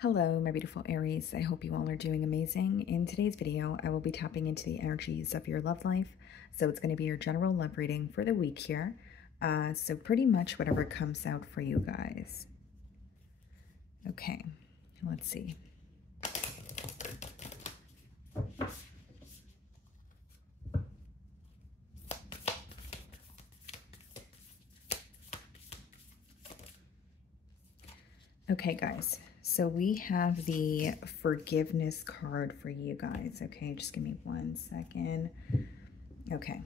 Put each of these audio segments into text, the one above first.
Hello, my beautiful Aries. I hope you all are doing amazing. In today's video, I will be tapping into the energies of your love life. So it's going to be your general love reading for the week here. So pretty much whatever comes out for you guys. Okay, let's see. Okay, guys. So we have the forgiveness card for you guys. Okay, just give me 1 second. Okay.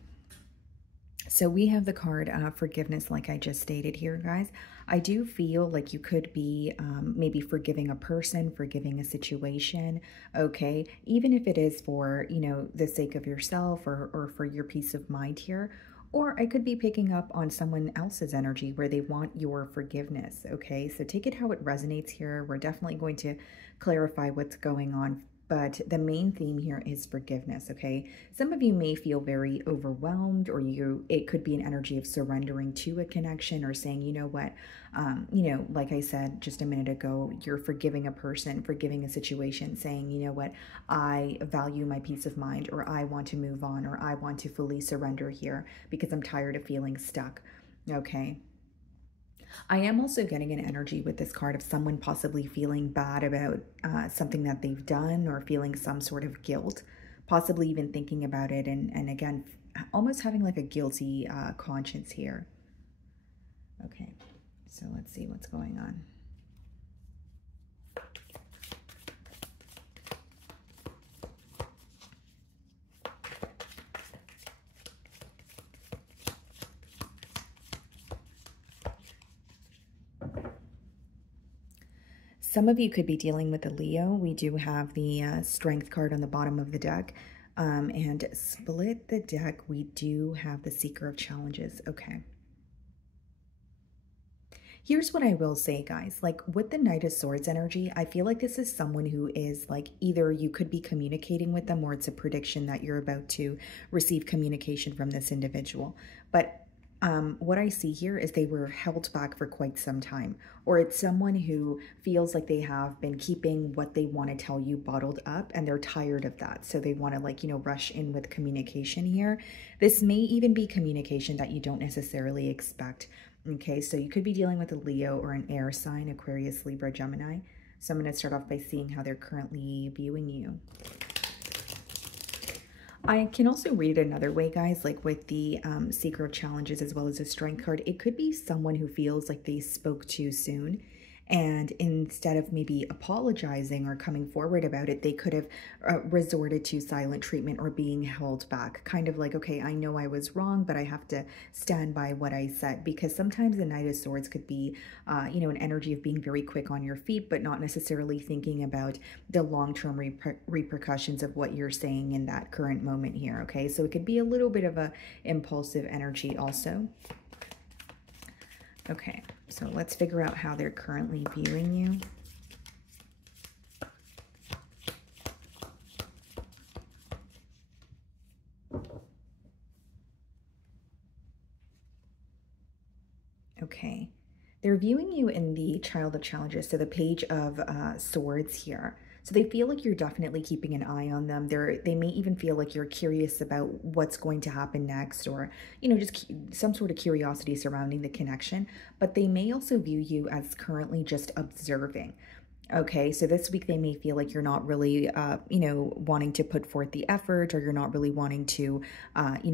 So we have the card forgiveness, like I just stated here, guys. I do feel like you could be maybe forgiving a person, forgiving a situation, okay? Even if it is for, the sake of yourself or for your peace of mind here. Or I could be picking up on someone else's energy where they want your forgiveness, okay? So take it how it resonates here. We're definitely going to clarify what's going on, but the main theme here is forgiveness, okay? Some of you may feel very overwhelmed, or it could be an energy of surrendering to a connection or saying, you know what, like I said just a minute ago, you're forgiving a person, forgiving a situation, saying, you know what, I value my peace of mind, or I want to move on, or I want to fully surrender here because I'm tired of feeling stuck, okay? I am also getting an energy with this card of someone possibly feeling bad about something that they've done, or feeling some sort of guilt, possibly even thinking about it, and again, almost having like a guilty conscience here. Okay, so let's see what's going on. Some of you could be dealing with a Leo. We do have the Strength card on the bottom of the deck. And split the deck, we do have the Seeker of Challenges. Okay. Here's what I will say, guys. Like with the Knight of Swords energy, I feel like this is someone who is like, either you could be communicating with them, or it's a prediction that you're about to receive communication from this individual. But what I see here is they were held back for quite some time, or it's someone who feels like they have been keeping what they want to tell you bottled up, and they're tired of that. So they want to rush in with communication here. This may even be communication that you don't necessarily expect. Okay, so you could be dealing with a Leo or an air sign, Aquarius, Libra, Gemini. So I'm going to start off by seeing how they're currently viewing you. I can also read it another way, guys, like with the Seeker of Challenges as well as the Strength card. It could be someone who feels like they spoke too soon, and instead of maybe apologizing or coming forward about it, they could have resorted to silent treatment or being held back. Kind of like, okay, I know I was wrong, but I have to stand by what I said. Because sometimes the Knight of Swords could be, an energy of being very quick on your feet, but not necessarily thinking about the long-term repercussions of what you're saying in that current moment here, okay? So it could be a little bit of a impulsive energy also. Okay, so let's figure out how they're currently viewing you. Okay, they're viewing you in the Child of Challenges, so the Page of Swords here. So they feel like you're definitely keeping an eye on them. They may even feel like you're curious about what's going to happen next, or, just some sort of curiosity surrounding the connection. But they may also view you as currently just observing. Okay, so this week they may feel like you're not really, wanting to put forth the effort, or you're not really wanting to,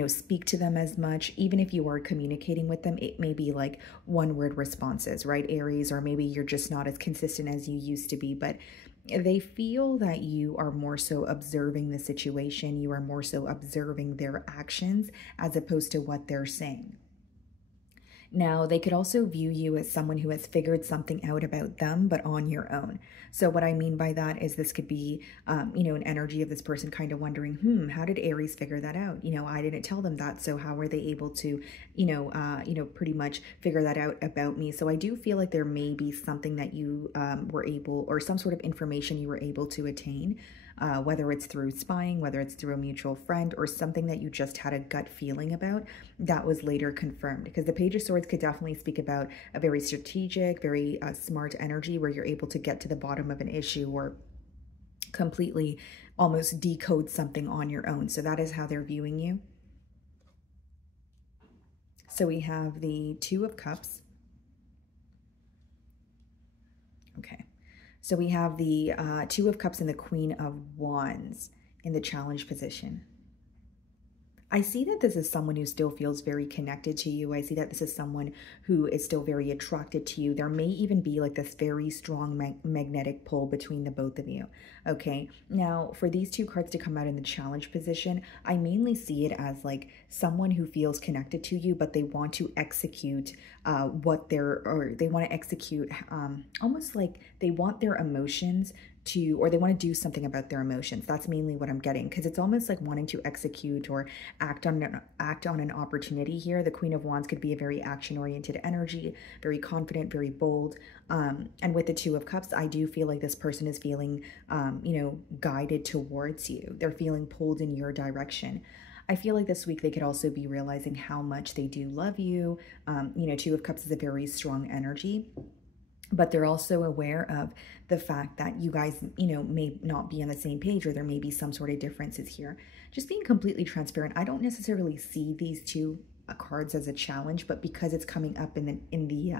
speak to them as much. Even if you are communicating with them, it may be like one-word responses, right, Aries? Or maybe you're just not as consistent as you used to be, but they feel that you are more so observing the situation. You are more so observing their actions as opposed to what they're saying. Now, they could also view you as someone who has figured something out about them, but on your own. So what I mean by that is this could be, an energy of this person kind of wondering, how did Aries figure that out? I didn't tell them that, so how were they able to, pretty much figure that out about me? So I do feel like there may be something that you were able, or some sort of information you were able to attain whether it's through spying, whether it's through a mutual friend, or something that you just had a gut feeling about that was later confirmed. Because the Page of Swords could definitely speak about a very strategic, very smart energy where you're able to get to the bottom of an issue or completely almost decode something on your own. So that is how they're viewing you. So we have the Two of Cups. Okay. So we have the Two of Cups and the Queen of Wands in the challenge position. I see that this is someone who still feels very connected to you. I see that this is someone who is still very attracted to you. There may even be like this very strong magnetic pull between the both of you. Okay, now for these two cards to come out in the challenge position, I mainly see it as like someone who feels connected to you, but they want to execute they want to execute almost like they want their emotions to, or they want to do something about their emotions. That's mainly what I'm getting, because it's almost like wanting to execute or act on an opportunity here. The Queen of Wands could be a very action-oriented energy, very confident, very bold. And with the Two of Cups, I do feel like this person is feeling, guided towards you. They're feeling pulled in your direction. I feel like this week they could also be realizing how much they do love you. Two of Cups is a very strong energy, but they're also aware of the fact that you guys, may not be on the same page, or there may be some sort of differences here. Just being completely transparent, I don't necessarily see these two cards as a challenge, but because it's coming up in the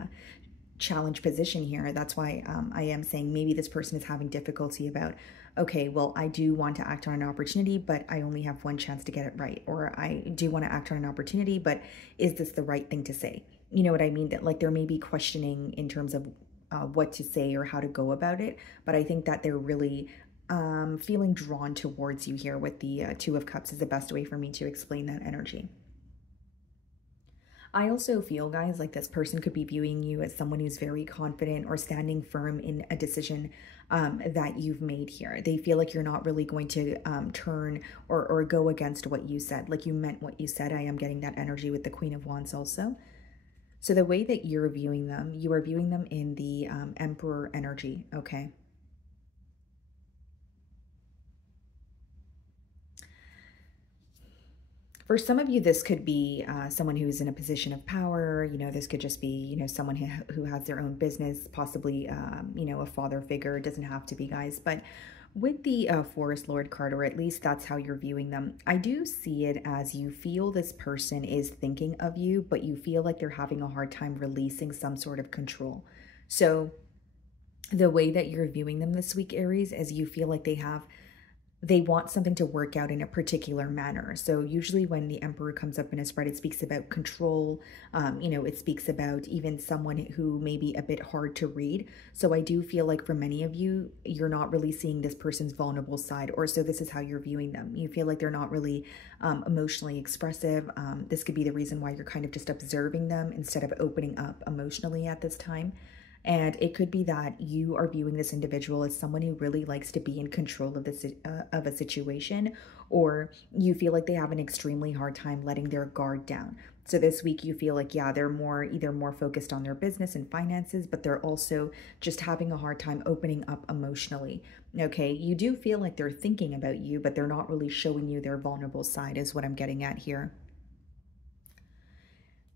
challenge position here, that's why I am saying maybe this person is having difficulty about, okay, well, I do want to act on an opportunity, but I only have one chance to get it right. Or I do want to act on an opportunity, but is this the right thing to say? You know what I mean? That like there may be questioning in terms of what to say or how to go about it. But I think that they're really feeling drawn towards you here with the Two of Cups is the best way for me to explain that energy. I also feel, guys, like this person could be viewing you as someone who's very confident or standing firm in a decision that you've made here. They feel like you're not really going to turn or go against what you said. Like you meant what you said. I am getting that energy with the Queen of Wands also. So the way that you're viewing them, you are viewing them in the Emperor energy, okay? For some of you, this could be someone who's in a position of power. This could just be, someone who has their own business, possibly, a father figure. It doesn't have to be, guys. But with the Forest Lord card, or at least that's how you're viewing them, I do see it as you feel this person is thinking of you, but you feel like they're having a hard time releasing some sort of control. So the way that you're viewing them this week, Aries, is you feel like they want something to work out in a particular manner. So usually when the Emperor comes up in a spread, it speaks about control. It speaks about even someone who may be a bit hard to read. So I do feel like for many of you, you're not really seeing this person's vulnerable side, or so this is how you're viewing them. You feel like they're not really emotionally expressive. This could be the reason why you're kind of just observing them instead of opening up emotionally at this time. And it could be that you are viewing this individual as someone who really likes to be in control of of a situation, or you feel like they have an extremely hard time letting their guard down. So this week you feel like, yeah, they're either more focused on their business and finances, but they're also just having a hard time opening up emotionally. Okay, you do feel like they're thinking about you, but they're not really showing you their vulnerable side is what I'm getting at here.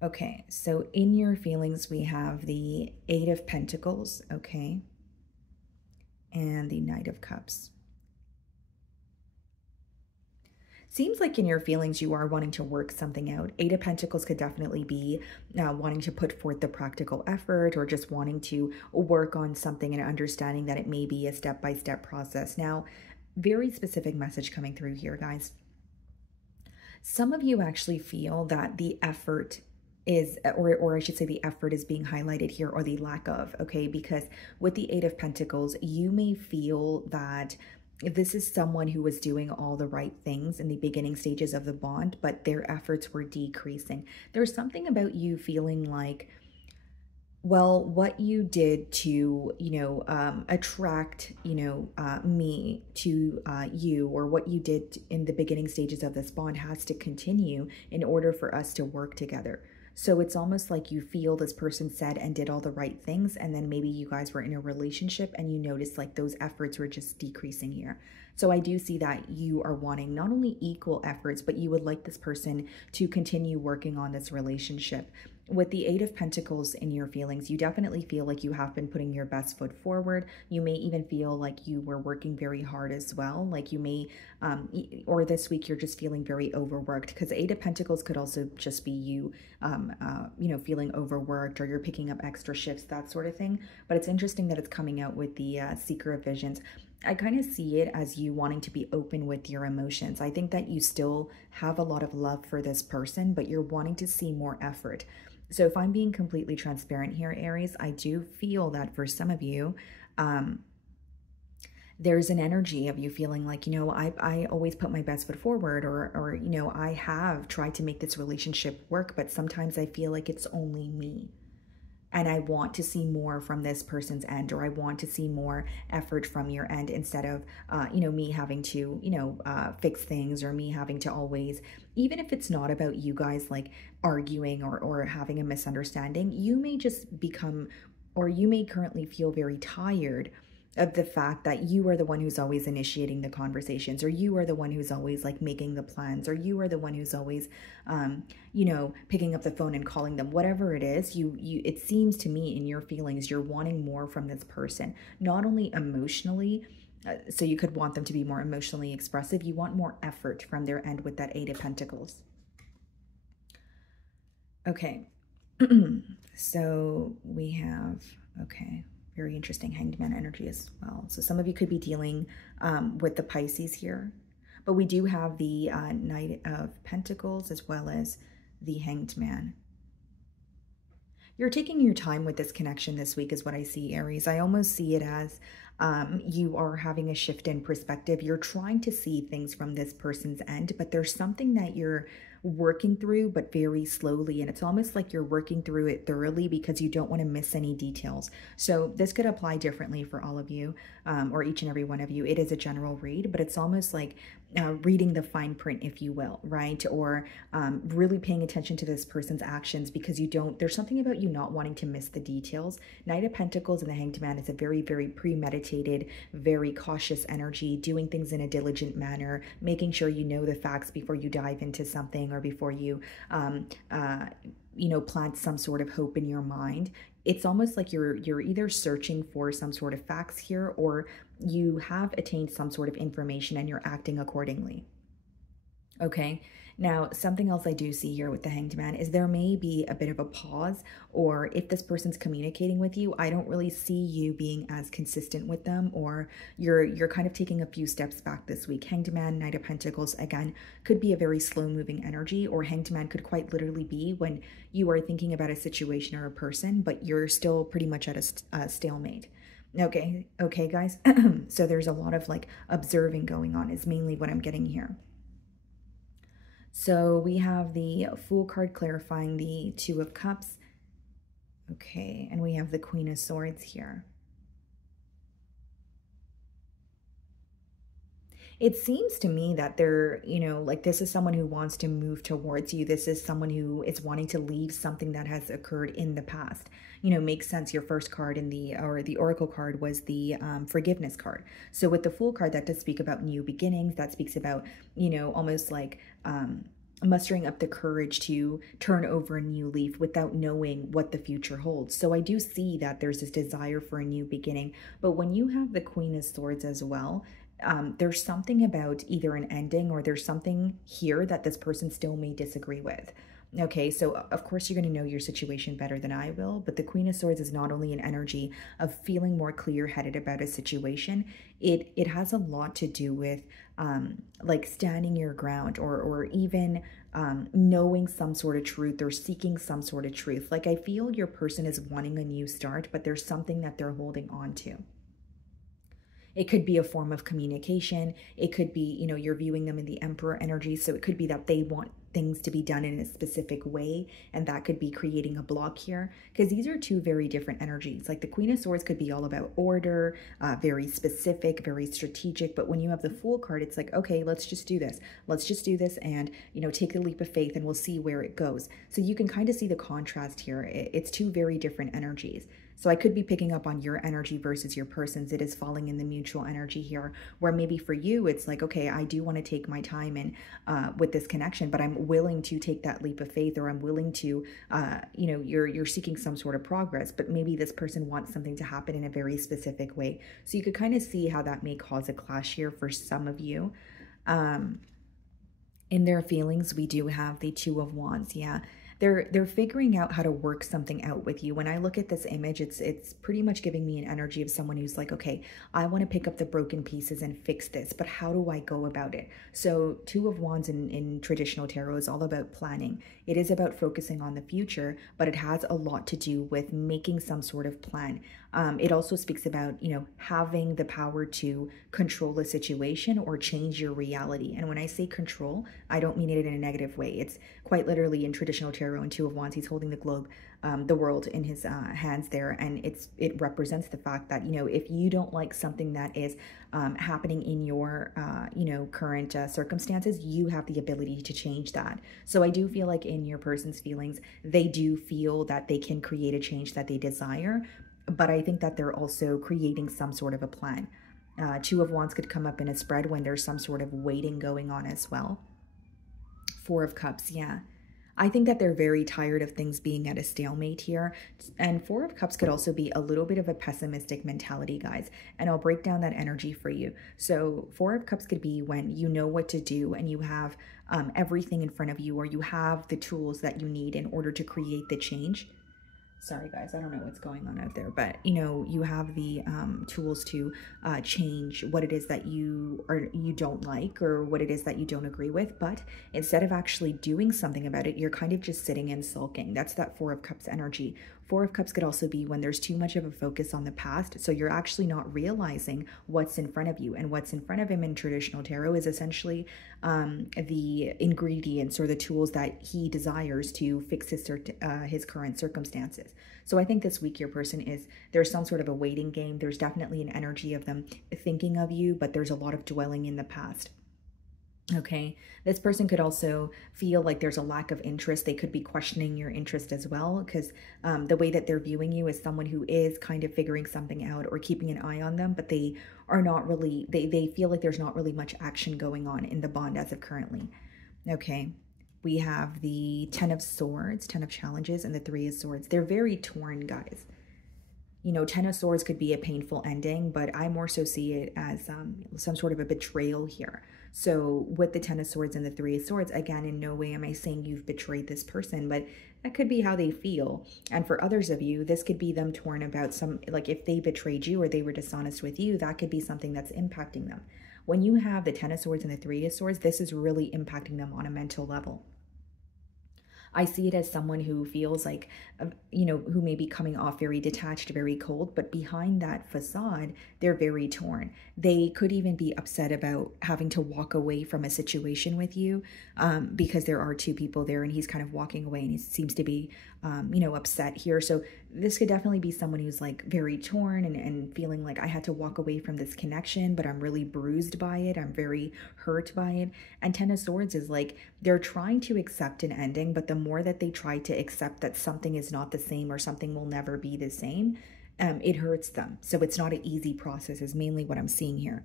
Okay, so in your feelings, we have the Eight of Pentacles, okay, and the Knight of Cups. Seems like in your feelings, you are wanting to work something out. Eight of Pentacles could definitely be wanting to put forth the practical effort, or just wanting to work on something and understanding that it may be a step-by-step process. Now, very specific message coming through here, guys. Some of you actually feel that the effort is, or I should say the effort is being highlighted here, or the lack of, okay? Because with the Eight of Pentacles, you may feel that this is someone who was doing all the right things in the beginning stages of the bond, but their efforts were decreasing. There's something about you feeling like, well, what you did to, attract, me to you, or what you did in the beginning stages of this bond has to continue in order for us to work together. So it's almost like you feel this person said and did all the right things, and then maybe you guys were in a relationship and you noticed like those efforts were just decreasing here. So I do see that you are wanting not only equal efforts, but you would like this person to continue working on this relationship. With the Eight of Pentacles in your feelings, you definitely feel like you have been putting your best foot forward. You may even feel like you were working very hard as well. Like you may, or this week you're just feeling very overworked, because Eight of Pentacles could also just be you, feeling overworked, or you're picking up extra shifts, that sort of thing. But it's interesting that it's coming out with the Seeker of Visions. I kind of see it as you wanting to be open with your emotions. I think that you still have a lot of love for this person, but you're wanting to see more effort. So if I'm being completely transparent here, Aries, I do feel that for some of you, there's an energy of you feeling like, I always put my best foot forward, or I have tried to make this relationship work, but sometimes I feel like it's only me. And I want to see more from this person's end, or I want to see more effort from your end, instead of, me having to, fix things, or me having to always, even if it's not about you guys like arguing or having a misunderstanding, you may just become, or you may currently feel very tired of the fact that you are the one who's always initiating the conversations, or you are the one who's always like making the plans, or you are the one who's always, picking up the phone and calling them. Whatever it is, it seems to me in your feelings, you're wanting more from this person, not only emotionally, so you could want them to be more emotionally expressive. You want more effort from their end with that Eight of Pentacles. Okay. So we have, okay, very interesting Hanged Man energy as well. So some of you could be dealing with the Pisces here, but we do have the Knight of Pentacles as well as the Hanged Man. You're taking your time with this connection this week is what I see, Aries. I almost see it as you are having a shift in perspective. You're trying to see things from this person's end, but there's something that you're working through, but very slowly. And it's almost like you're working through it thoroughly because you don't want to miss any details. So this could apply differently for all of you, or each and every one of you. It is a general read, but it's almost like reading the fine print, if you will, right? Or really paying attention to this person's actions, because there's something about you not wanting to miss the details. Knight of Pentacles and the Hanged Man is a very, very premeditated, very cautious energy, doing things in a diligent manner, making sure you know the facts before you dive into something, or before you, plant some sort of hope in your mind. It's almost like you're either searching for some sort of facts here, or you have attained some sort of information and you're acting accordingly. Okay. Now, something else I do see here with the Hanged Man is there may be a bit of a pause, or if this person's communicating with you, I don't really see you being as consistent with them, or you're kind of taking a few steps back this week. Hanged Man, Knight of Pentacles, again, could be a very slow-moving energy, or Hanged Man could quite literally be when you are thinking about a situation or a person, but you're still pretty much at a stalemate. Okay, guys? So there's a lot of like observing going on is mainly what I'm getting here. So we have the Fool card clarifying the Two of Cups. Okay, and we have the Queen of Swords here. It seems to me that they're, like this is someone who wants to move towards you. This is someone who is wanting to leave something that has occurred in the past. Makes sense. Your first card in the Oracle card was the forgiveness card. So with the Fool card, that does speak about new beginnings. That speaks about, almost like mustering up the courage to turn over a new leaf without knowing what the future holds. So I do see that there's this desire for a new beginning. But when you have the Queen of Swords as well, there's something about either an ending, or there's something here that this person still may disagree with. Okay, so of course you're going to know your situation better than I will, but the Queen of Swords is not only an energy of feeling more clear-headed about a situation, it has a lot to do with like standing your ground, or even knowing some sort of truth, or seeking some sort of truth. Like I feel your person is wanting a new start, but there's something that they're holding on to. It could be a form of communication. It could be, you're viewing them in the Emperor energy. So it could be that they want things to be done in a specific way, and that could be creating a block here, because these are two very different energies. Like the Queen of Swords could be all about order, very specific, very strategic, but when you have the Fool card, it's like, okay, let's just do this. Let's just do this and, you know, take a leap of faith and we'll see where it goes. So you can kind of see the contrast here. It's two very different energies. So I could be picking up on your energy versus your person's. It is falling in the mutual energy here, where maybe for you, it's like, okay, I do want to take my time and with this connection, but I'm willing to take that leap of faith, or I'm willing to, you know, you're seeking some sort of progress, but maybe this person wants something to happen in a very specific way. So you could kind of see how that may cause a clash here for some of you. In their feelings, we do have the Two of Wands. Yeah. They're figuring out how to work something out with you. When I look at this image, it's pretty much giving me an energy of someone who's like, okay, I want to pick up the broken pieces and fix this, but how do I go about it? So Two of Wands in traditional tarot is all about planning. It is about focusing on the future, but it has a lot to do with making some sort of plan. It also speaks about, you know, having the power to control a situation or change your reality. And when I say control, I don't mean it in a negative way. It's quite literally in traditional tarot and Two of Wands, he's holding the globe, the world in his hands there. And it represents the fact that, you know, if you don't like something that is happening in your, you know, current circumstances, you have the ability to change that. So I do feel like in your person's feelings, they do feel that they can create a change that they desire. But I think that they're also creating some sort of a plan. Two of Wands could come up in a spread when there's some sort of waiting going on as well. Four of Cups, yeah. I think that they're very tired of things being at a stalemate here. And Four of Cups could also be a little bit of a pessimistic mentality, guys. And I'll break down that energy for you. So Four of Cups could be when you know what to do and you have everything in front of you, or you have the tools that you need in order to create the change. Sorry, guys, I don't know what's going on out there, but, you know, you have the tools to change what it is that you don't like, or what it is that you don't agree with. But instead of actually doing something about it, you're kind of just sitting and sulking. That's that Four of Cups energy. Four of Cups could also be when there's too much of a focus on the past, so you're actually not realizing what's in front of you. And what's in front of him in traditional tarot is essentially the ingredients or the tools that he desires to fix his current circumstances. So I think this week your person there's some sort of a waiting game. There's definitely an energy of them thinking of you, but there's a lot of dwelling in the past. Okay, this person could also feel like there's a lack of interest. They could be questioning your interest as well, because the way that they're viewing you is someone who is kind of figuring something out or keeping an eye on them, but they are not really, they feel like there's not really much action going on in the bond as of currently. Okay, we have the Ten of Swords, Ten of Challenges, and the Three of Swords. They're very torn, guys. You know, Ten of Swords could be a painful ending, but I more so see it as some sort of a betrayal here. So with the Ten of Swords and the Three of Swords, again, in no way am I saying you've betrayed this person, but that could be how they feel. And for others of you, this could be them torn about like if they betrayed you or they were dishonest with you, that could be something that's impacting them. When you have the Ten of Swords and the Three of Swords, this is really impacting them on a mental level. I see it as someone who feels like, you know, who may be coming off very detached, very cold, but behind that facade, they're very torn. They could even be upset about having to walk away from a situation with you because there are two people there and he's kind of walking away and he seems to be, you know, upset here. So this could definitely be someone who's like very torn and feeling like I had to walk away from this connection, but I'm really bruised by it. I'm very hurt by it. And Ten of Swords is like, they're trying to accept an ending, but the more that they try to accept that something is not the same or something will never be the same, it hurts them. So it's not an easy process is mainly what I'm seeing here.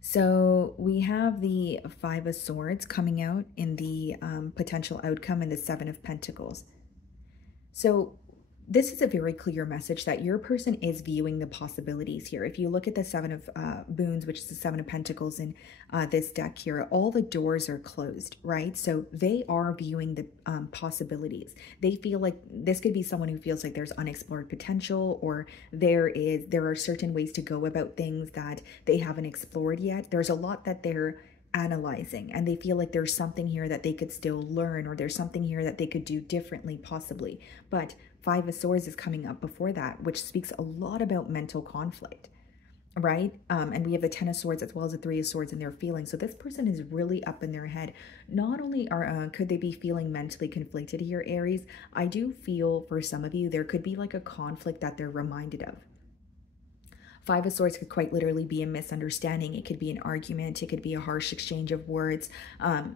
So we have the Five of Swords coming out in the potential outcome and the Seven of Pentacles. So this is a very clear message that your person is viewing the possibilities here. If you look at the Seven of Boons, which is the Seven of Pentacles in this deck here, all the doors are closed, right? So they are viewing the possibilities. They feel like this could be someone who feels like there's unexplored potential, or there are certain ways to go about things that they haven't explored yet. There's a lot that they're analyzing and they feel like there's something here that they could still learn, or there's something here that they could do differently possibly. But Five of Swords is coming up before that, which speaks a lot about mental conflict. right? And we have the Ten of Swords as well as the Three of Swords in their feelings. So this person is really up in their head. Not only are could they be feeling mentally conflicted here, Aries, I do feel for some of you there could be like a conflict that they're reminded of. Five of Swords could quite literally be a misunderstanding. It could be an argument. It could be a harsh exchange of words.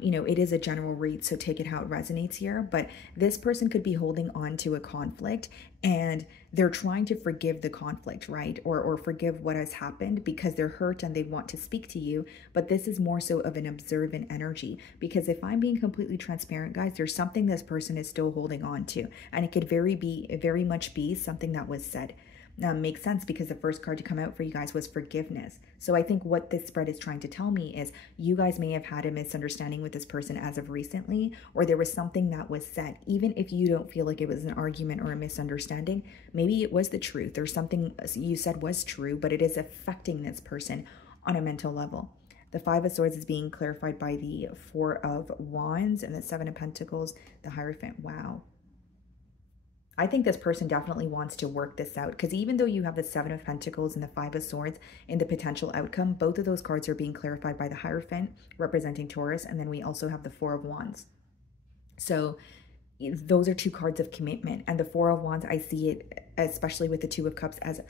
You know, it is a general read, so take it how it resonates here. But this person could be holding on to a conflict and they're trying to forgive the conflict, right? Or forgive what has happened because they're hurt and they want to speak to you. But this is more so of an observant energy, because if I'm being completely transparent, guys, there's something this person is still holding on to. And it could very much be something that was said. Makes sense because the first card to come out for you guys was forgiveness. So I think what this spread is trying to tell me is you guys may have had a misunderstanding with this person as of recently, or there was something that was said. Even if you don't feel like it was an argument or a misunderstanding, maybe it was the truth or something you said was true, but it is affecting this person on a mental level. The Five of Swords is being clarified by the Four of Wands and the Seven of Pentacles, the Hierophant. Wow. I think this person definitely wants to work this out, because even though you have the Seven of Pentacles and the Five of Swords in the potential outcome, both of those cards are being clarified by the Hierophant representing Taurus, and then we also have the Four of Wands. So those are two cards of commitment, and the Four of Wands, I see it, especially with the Two of Cups, as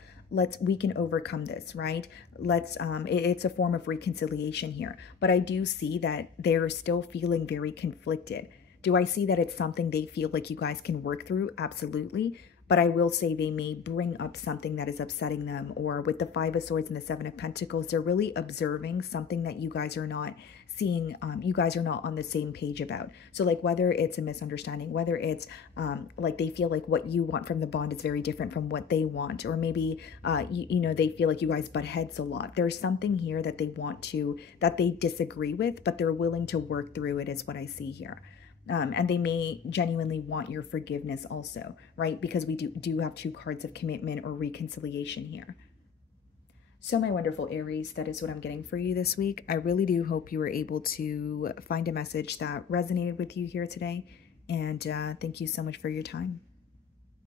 we can overcome this, right? It's a form of reconciliation here, but I do see that they're still feeling very conflicted. Do I see that it's something they feel like you guys can work through? Absolutely. But I will say they may bring up something that is upsetting them. Or with the Five of Swords and the Seven of Pentacles, they're really observing something that you guys are not seeing, you guys are not on the same page about. So like whether it's a misunderstanding, whether it's like they feel like what you want from the bond is very different from what they want. Or maybe, you know, they feel like you guys butt heads a lot. There's something here that they want to, that they disagree with, but they're willing to work through it is what I see here. And they may genuinely want your forgiveness also, right? Because we do have two cards of commitment or reconciliation here. So my wonderful Aries, that is what I'm getting for you this week. I really do hope you were able to find a message that resonated with you here today. And thank you so much for your time.